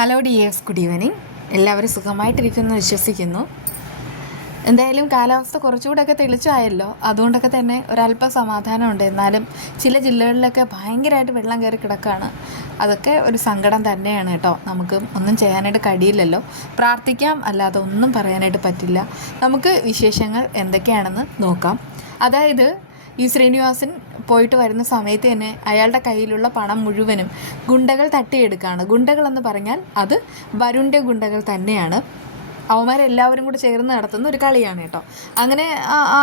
Hello dears, good evening. എല്ലാവരും സുഖമായിട്ടിരിക്കുന്നു വിശ്വസിക്കുന്നു. എന്തായാലും കാലാവസ്ഥ കുറച്ചുകൂടെയൊക്കെ തെളിച്ചായല്ലോ, അതുകൊണ്ടൊക്കെ തന്നെ ഒരല്പം സമാധാനമുണ്ട്. എന്നാലും ചില ജില്ലകളിലൊക്കെ ഭയങ്കരമായിട്ട് വെള്ളം കയറി കിടക്കുകയാണ്. അതൊക്കെ ഒരു സങ്കടം തന്നെയാണ് കേട്ടോ. നമുക്ക് ഒന്നും ചെയ്യാനായിട്ട് കഴിയില്ലല്ലോ. പ്രാർത്ഥിക്കാം, അല്ലാതെ ഒന്നും പറയാനായിട്ട് പറ്റില്ല. നമുക്ക് വിശേഷങ്ങൾ എന്തൊക്കെയാണെന്ന് നോക്കാം. അതായത് ഈ ശ്രീനിവാസൻ പോയിട്ട് വരുന്ന സമയത്ത് തന്നെ അയാളുടെ കയ്യിലുള്ള പണം മുഴുവനും ഗുണ്ടകൾ തട്ടിയെടുക്കുകയാണ്. ഗുണ്ടകളെന്ന് പറഞ്ഞാൽ അത് വരുണിൻ്റെ ഗുണ്ടകൾ തന്നെയാണ്. അവന്മാരെല്ലാവരും കൂടി ചേർന്ന് നടത്തുന്ന ഒരു കളിയാണ് കേട്ടോ. അങ്ങനെ ആ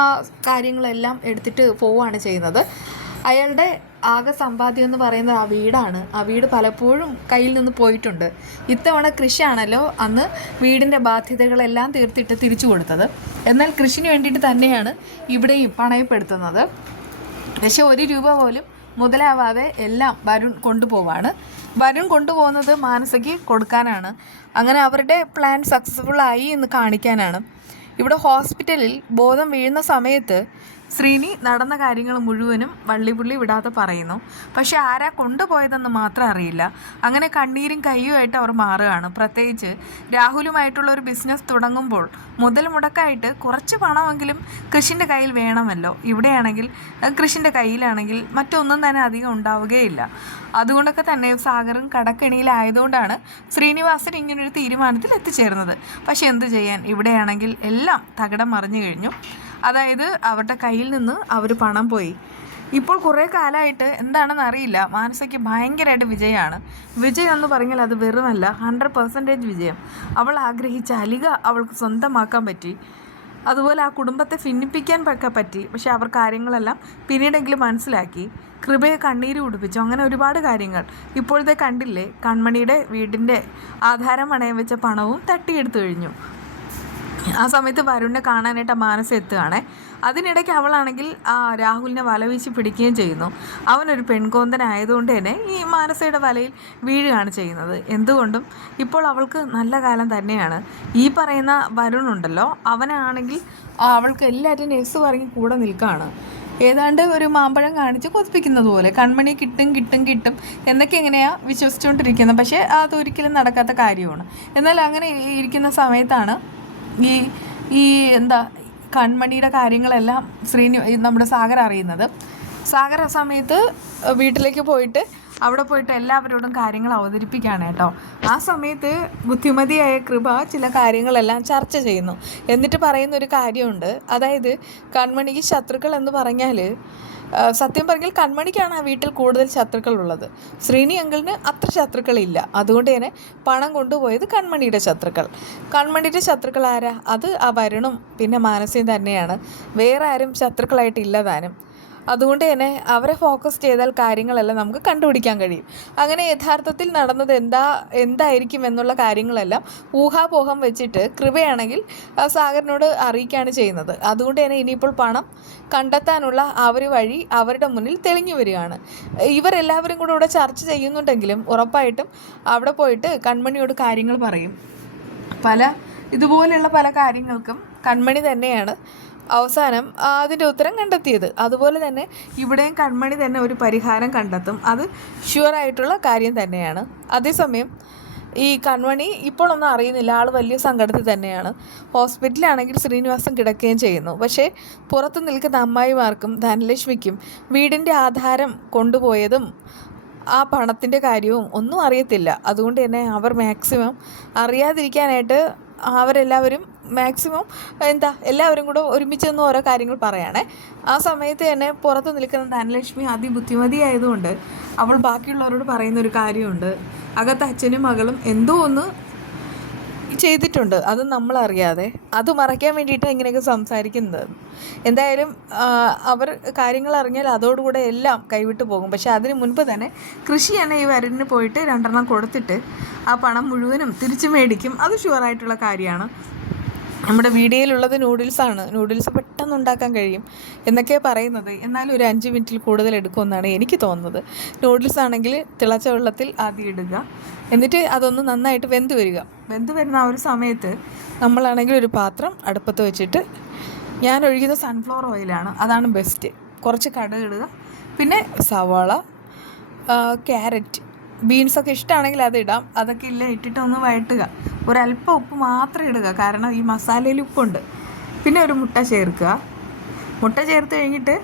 കാര്യങ്ങളെല്ലാം എടുത്തിട്ട് പോവുകയാണ് ചെയ്യുന്നത്. അയാളുടെ ആകെ സമ്പാദ്യം എന്ന് പറയുന്നത് ആ വീടാണ്. ആ വീട് പലപ്പോഴും കയ്യിൽ നിന്ന് പോയിട്ടുണ്ട്. ഇത്തവണ കൃഷിയാണല്ലോ അന്ന് വീടിൻ്റെ ബാധ്യതകളെല്ലാം തീർത്തിട്ട് തിരിച്ചു കൊടുത്തത്. എന്നാൽ കൃഷിന് വേണ്ടിയിട്ട് തന്നെയാണ് ഇവിടെയും പണയപ്പെടുത്തുന്നത്. പക്ഷെ ഒരു രൂപ പോലും മുതലാവാതെ എല്ലാം വരുൺ കൊണ്ടുപോവാണ്. വരുൺ കൊണ്ടുപോകുന്നത് മാനസയ്ക്ക് കൊടുക്കാനാണ്. അങ്ങനെ അവരുടെ പ്ലാൻ സക്സസ്ഫുൾ ആയി എന്ന് കാണിക്കാനാണ്. ഇവിടെ ഹോസ്പിറ്റലിൽ ബോധം വീഴുന്ന സമയത്ത് ശ്രീനി നടന്ന കാര്യങ്ങൾ മുഴുവനും വള്ളിപുള്ളി വിടാതെ പറയുന്നു. പക്ഷെ ആരാ കൊണ്ടുപോയതെന്ന് മാത്രം അറിയില്ല. അങ്ങനെ കണ്ണീരും കയ്യുമായിട്ട് അവർ മാറുകയാണ്. പ്രത്യേകിച്ച് രാഹുലുമായിട്ടുള്ള ഒരു ബിസിനസ് തുടങ്ങുമ്പോൾ മുതൽ മുടക്കായിട്ട് കുറച്ച് പണമെങ്കിലും കൃഷിൻ്റെ കയ്യിൽ വേണമല്ലോ. ഇവിടെയാണെങ്കിൽ കൃഷിൻ്റെ കയ്യിലാണെങ്കിൽ മറ്റൊന്നും തന്നെ അധികം ഉണ്ടാവുകയില്ല. അതുകൊണ്ടൊക്കെ തന്നെ സാഗറും കടക്കെണിയിലായതുകൊണ്ടാണ് ശ്രീനിവാസൻ ഇങ്ങനൊരു തീരുമാനത്തിൽ എത്തിച്ചേർന്നത്. പക്ഷെ എന്ത് ചെയ്യാൻ, ഇവിടെയാണെങ്കിൽ എല്ലാം തകിടം മറിഞ്ഞു കഴിഞ്ഞു. അതായത് അവരുടെ കയ്യിൽ നിന്ന് അവർ പണം പോയി. ഇപ്പോൾ കുറേ കാലമായിട്ട് എന്താണെന്ന് അറിയില്ല, മാനസയ്ക്ക് ഭയങ്കരമായിട്ട് വിജയമാണ്. വിജയം എന്ന് പറഞ്ഞാൽ അത് വെറുമല്ല, 100% വിജയം. അവൾ ആഗ്രഹിച്ച അലിക അവൾക്ക് സ്വന്തമാക്കാൻ പറ്റി. അതുപോലെ ആ കുടുംബത്തെ ഭിന്നിപ്പിക്കാൻ പറ്റി. പക്ഷെ അവർ കാര്യങ്ങളെല്ലാം പിന്നീടെങ്കിലും മനസ്സിലാക്കി. കൃപയെ കണ്ണീര് കുടിപ്പിച്ചു. അങ്ങനെ ഒരുപാട് കാര്യങ്ങൾ. ഇപ്പോഴത്തെ കണ്ടില്ലേ, കൺമണിയുടെ വീടിൻ്റെ ആധാരം പണയം വെച്ച പണവും തട്ടിയെടുത്തു കഴിഞ്ഞു. ആ സമയത്ത് വരുണിനെ കാണാനായിട്ട് മാനസ എത്തുകയാണേ. അതിനിടയ്ക്ക് അവളാണെങ്കിൽ രാഹുലിനെ വലവീശി പിടിക്കുകയും ചെയ്യുന്നു. അവനൊരു പെൺകോന്തനായതുകൊണ്ട് തന്നെ ഈ മാനസയുടെ വലയിൽ വീഴുകയാണ് ചെയ്യുന്നത്. എന്തുകൊണ്ടും ഇപ്പോൾ അവൾക്ക് നല്ല കാലം തന്നെയാണ്. ഈ പറയുന്ന വരുണുണ്ടല്ലോ, അവനാണെങ്കിൽ അവൾക്ക് എല്ലാവരും നെസ് പറഞ്ഞ് കൂടെ നിൽക്കുകയാണ്. ഏതാണ്ട് ഒരു മാമ്പഴം കാണിച്ച് കൊതിപ്പിക്കുന്നത് പോലെ. കൺമണി കിട്ടും എന്നൊക്കെ എങ്ങനെയാണ് വിശ്വസിച്ചുകൊണ്ടിരിക്കുന്നത്. പക്ഷേ അതൊരിക്കലും നടക്കാത്ത കാര്യമാണ്. എന്നാൽ അങ്ങനെ ഇരിക്കുന്ന സമയത്താണ് ഈ കൺമണിയുടെ കാര്യങ്ങളെല്ലാം നമ്മുടെ സാഗർ അറിയുന്നത്. സാഗർ ആ സമയത്ത് വീട്ടിലേക്ക് പോയിട്ട് അവിടെ പോയിട്ട് എല്ലാവരോടും കാര്യങ്ങൾ അവതരിപ്പിക്കുകയാണ് കേട്ടോ. ആ സമയത്ത് ബുദ്ധിമതിയായ കൃപ ചില കാര്യങ്ങളെല്ലാം ചർച്ച ചെയ്യുന്നു. എന്നിട്ട് പറയുന്നൊരു കാര്യമുണ്ട്. അതായത് കൺമണിക്ക് ശത്രുക്കൾ എന്ന് പറഞ്ഞാൽ, സത്യം പറഞ്ഞാൽ കൺമണിക്കാണ് ആ വീട്ടിൽ കൂടുതൽ ശത്രുക്കളുള്ളത്. ശ്രീനി അങ്കിളിന് അത്ര ശത്രുക്കളില്ല. അതുകൊണ്ട് തന്നെ പണം കൊണ്ടുപോയത് കൺമണിയുടെ ശത്രുക്കൾ. കൺമണിയുടെ ശത്രുക്കൾ ആരാ? അത് ആ വരുണും പിന്നെ മാനസയും തന്നെയാണ്. വേറെ ആരും ശത്രുക്കളായിട്ടില്ല താനും. അതുകൊണ്ട് തന്നെ അവരെ ഫോക്കസ് ചെയ്താൽ കാര്യങ്ങളെല്ലാം നമുക്ക് കണ്ടുപിടിക്കാൻ കഴിയും. അങ്ങനെ യഥാർത്ഥത്തിൽ നടന്നത് എന്തായിരിക്കും എന്നുള്ള കാര്യങ്ങളെല്ലാം ഊഹാപോഹം വെച്ചിട്ട് കൃപയാണെങ്കിൽ സാഗറിനോട് അറിയിക്കുകയാണ് ചെയ്യുന്നത്. അതുകൊണ്ട് തന്നെ ഇനിയിപ്പോൾ പണം കണ്ടെത്താനുള്ള ആ ഒരു വഴി അവരുടെ മുന്നിൽ തെളിഞ്ഞു വരികയാണ്. ഇവരെല്ലാവരും കൂടെ ഇവിടെ ചർച്ച ചെയ്യുന്നുണ്ടെങ്കിലും ഉറപ്പായിട്ടും അവിടെ പോയിട്ട് കൺമണിയോട് കാര്യങ്ങൾ പറയും. ഇതുപോലെയുള്ള പല കാര്യങ്ങൾക്കും കൺമണി തന്നെയാണ് അവസാനം അതിൻ്റെ ഉത്തരം കണ്ടെത്തിയത്. അതുപോലെ തന്നെ ഇവിടെയും കൺമണി തന്നെ ഒരു പരിഹാരം കണ്ടെത്തും. അത് ഷുവറായിട്ടുള്ള കാര്യം തന്നെയാണ്. അതേസമയം ഈ കൺമണി ഇപ്പോൾ ഒന്നും അറിയുന്നില്ല. ആൾ വലിയ സങ്കടത്തിൽ തന്നെയാണ്. ഹോസ്പിറ്റലിലാണെങ്കിൽ ശ്രീനിവാസൻ കിടക്കുകയും ചെയ്യുന്നു. പക്ഷേ പുറത്ത് നിൽക്കുന്ന അമ്മായിമാർക്കും ധനലക്ഷ്മിക്കും വീടിൻ്റെ ആധാരം കൊണ്ടുപോയതും ആ പണത്തിൻ്റെ കാര്യവും ഒന്നും അറിയത്തില്ല. അതുകൊണ്ട് തന്നെ അവർ മാക്സിമം അറിയാതിരിക്കാനായിട്ട് അവരെല്ലാവരും മാക്സിമം എല്ലാവരും കൂടെ ഒരുമിച്ച് നിന്ന് ഓരോ കാര്യങ്ങൾ പറയുകയാണേ. ആ സമയത്ത് തന്നെ പുറത്ത് നിൽക്കുന്ന ധനലക്ഷ്മി അതിബുദ്ധിമതിയായതുകൊണ്ട് അവൾ ബാക്കിയുള്ളവരോട് പറയുന്നൊരു കാര്യമുണ്ട്. അകത്ത് അച്ഛനും മകളും എന്തോ ഒന്ന് ചെയ്തിട്ടുണ്ട്, അത് നമ്മളറിയാതെ. അത് മറയ്ക്കാൻ വേണ്ടിയിട്ട് ഇങ്ങനെയൊക്കെ സംസാരിക്കുന്നത്. എന്തായാലും അവർ കാര്യങ്ങൾ അറിഞ്ഞാൽ അതോടുകൂടെ എല്ലാം കൈവിട്ട് പോകും. പക്ഷേ അതിന് മുൻപ് തന്നെ കൃഷി തന്നെ ഈ വരുണിന് പോയിട്ട് 2 കൊടുത്തിട്ട് ആ പണം മുഴുവനും തിരിച്ചു മേടിക്കും. അത് ഷുവറായിട്ടുള്ള കാര്യമാണ്. നമ്മുടെ വീഡിയോയിലുള്ളത് നൂഡിൽസാണ്. നൂഡിൽസ് പെട്ടെന്ന് ഉണ്ടാക്കാൻ കഴിയും എന്നൊക്കെയാണ് പറയുന്നത്. എന്നാലും ഒരു 5 മിനിറ്റിൽ കൂടുതൽ എടുക്കുമെന്നാണ് എനിക്ക് തോന്നുന്നത്. നൂഡിൽസ് ആണെങ്കിൽ തിളച്ച വെള്ളത്തിൽ ആദ്യം ഇടുക, എന്നിട്ട് അതൊന്ന് നന്നായിട്ട് വെന്ത് വരുന്ന ആ ഒരു സമയത്ത് നമ്മളാണെങ്കിൽ ഒരു പാത്രം അടുപ്പത്ത് വെച്ചിട്ട്, ഞാൻ ഒഴിക്കുന്ന സൺഫ്ലവർ ഓയിലാണ്, അതാണ് ബെസ്റ്റ്. കുറച്ച് കടുക് ഇടുക, പിന്നെ സവാള, ക്യാരറ്റ്, ബീൻസൊക്കെ ഇഷ്ടമാണെങ്കിൽ അത് ഇടാം. അതൊക്കെ ഇല്ല ഇട്ടിട്ട് ഒന്ന് വഴറ്റുക. ഒരല്പം ഉപ്പ് മാത്രം ഇടുക, കാരണം ഈ മസാലയിൽ ഉപ്പുണ്ട്. പിന്നെ ഒരു മുട്ട ചേർക്കുക. മുട്ട ചേർത്ത് കഴിഞ്ഞിട്ട്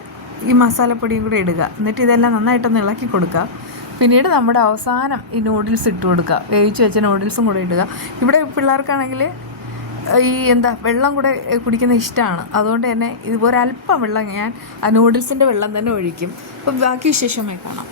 ഈ മസാലപ്പൊടിയും കൂടെ ഇടുക. എന്നിട്ട് ഇതെല്ലാം നന്നായിട്ടൊന്ന് ഇളക്കി കൊടുക്കുക. പിന്നീട് നമ്മുടെ അവസാനം ഈ നൂഡിൽസ് ഇട്ട് കൊടുക്കുക. വേവിച്ച് വെച്ച നൂഡിൽസും കൂടെ ഇടുക. ഇവിടെ പിള്ളേർക്കാണെങ്കിൽ ഈ വെള്ളം കൂടെ കുടിക്കുന്ന ഇഷ്ടമാണ്. അതുകൊണ്ട് തന്നെ ഒരല്പം വെള്ളം ഞാൻ ആ നൂഡിൽസിൻ്റെ വെള്ളം തന്നെ ഒഴിക്കും. അപ്പോൾ ബാക്കി വിശേഷമായി കാണാം.